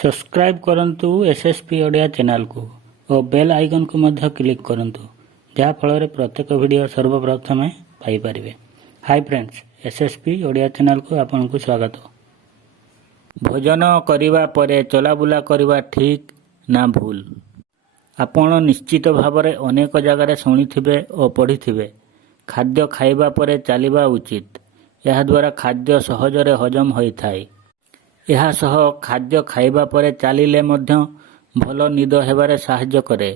Subscribe करंतु SSP Odia channel को और बेल आइकन को मध्य क्लिक करंतु जहाँ फल प्रत्येक वीडियो सर्वप्रथमे पाई परिवे। Hi friends, SSP Odia channel को आपन को स्वागत। भोजन करिवा परे चलाबुला करिवा ठीक ना भूल? आपण निश्चित भावरे अनेक जगार शुणिथिबे और पढ़िथिबे खाद्य खाइबा परे चलिबा उचित। यह द्वारा खाद्य सहजरे हजम होइथाय। यह सह खाद्य खाइबा परे चलिले मध्य भल निद हेबारे साहाय्य करे।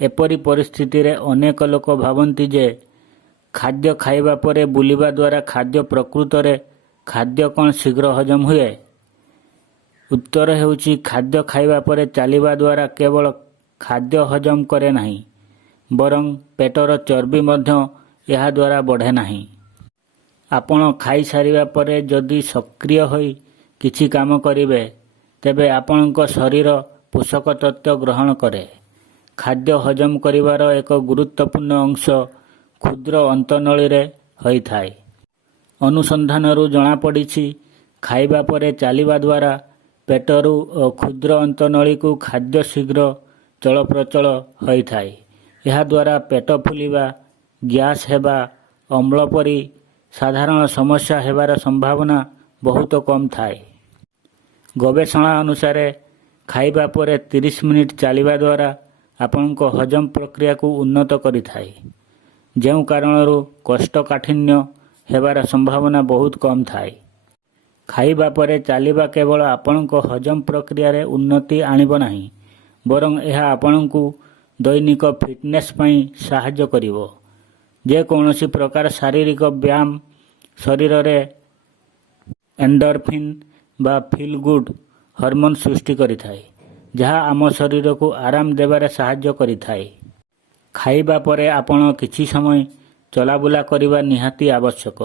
एपरी परिस्थिति रे अनेक लोक भावन्ति जे खाद्य खाइबा परे बुलिबा द्वारा खाद्य प्रकृत रे खाद्य कौन शीघ्र हजम हुए? उत्तर हेउची खाद्य खाइबा परे चलिबा द्वारा केवल खाद्य हजम करे नहीं, बरं पेटर चर्बी मध्य यह द्वारा बढ़े नहीं। आपण खाई सारिबा परे जदि सक्रिय होई किछि काम करिवे तेबे आपणक शरीर पोषक तत्व ग्रहण करे। खाद्य हजम करिवार एक गुरुत्वपूर्ण अंश क्षुद्र अंतनळी रे होइथाय। अनुसंधानरू जणा पड़िछि खाइबा परे चलिबा द्वारा पेटरू और क्षुद्र अंतनळी को खाद्य शीघ्र चलप्रचल होइथाय। यह द्वारा पेट फुलिबा, गैस हेबा, अम्ल परी साधारण समस्या हेबार संभावना बहुत कम थाए। गवेषणा अनुसार खाइबा परे 30 मिनिट चलिबा द्वारा आपनक हजम प्रक्रिया को उन्नत करिथाय, जेउ कारणरू कोष्ठकाठिन्य हेबार संभावना बहुत कम थाए। खाइबा परे चलिबा केवल आपनक हजम प्रक्रिया रे उन्नति आनिब नाही, बरं यह आपनकु दैनिक फिटनेस पई सहाय्य करिवो। जे कौनसी प्रकार शारीरिक व्यायाम शरीर रे एंडोर्फिन बा फील गुड हार्मोन सृष्टि करिथाय, जहाँ आम शरीर को आराम देबारे सहाय्य करिथाय। खाइबा परे आपण किछि समय चलाबुला करिबा निहाती आवश्यक।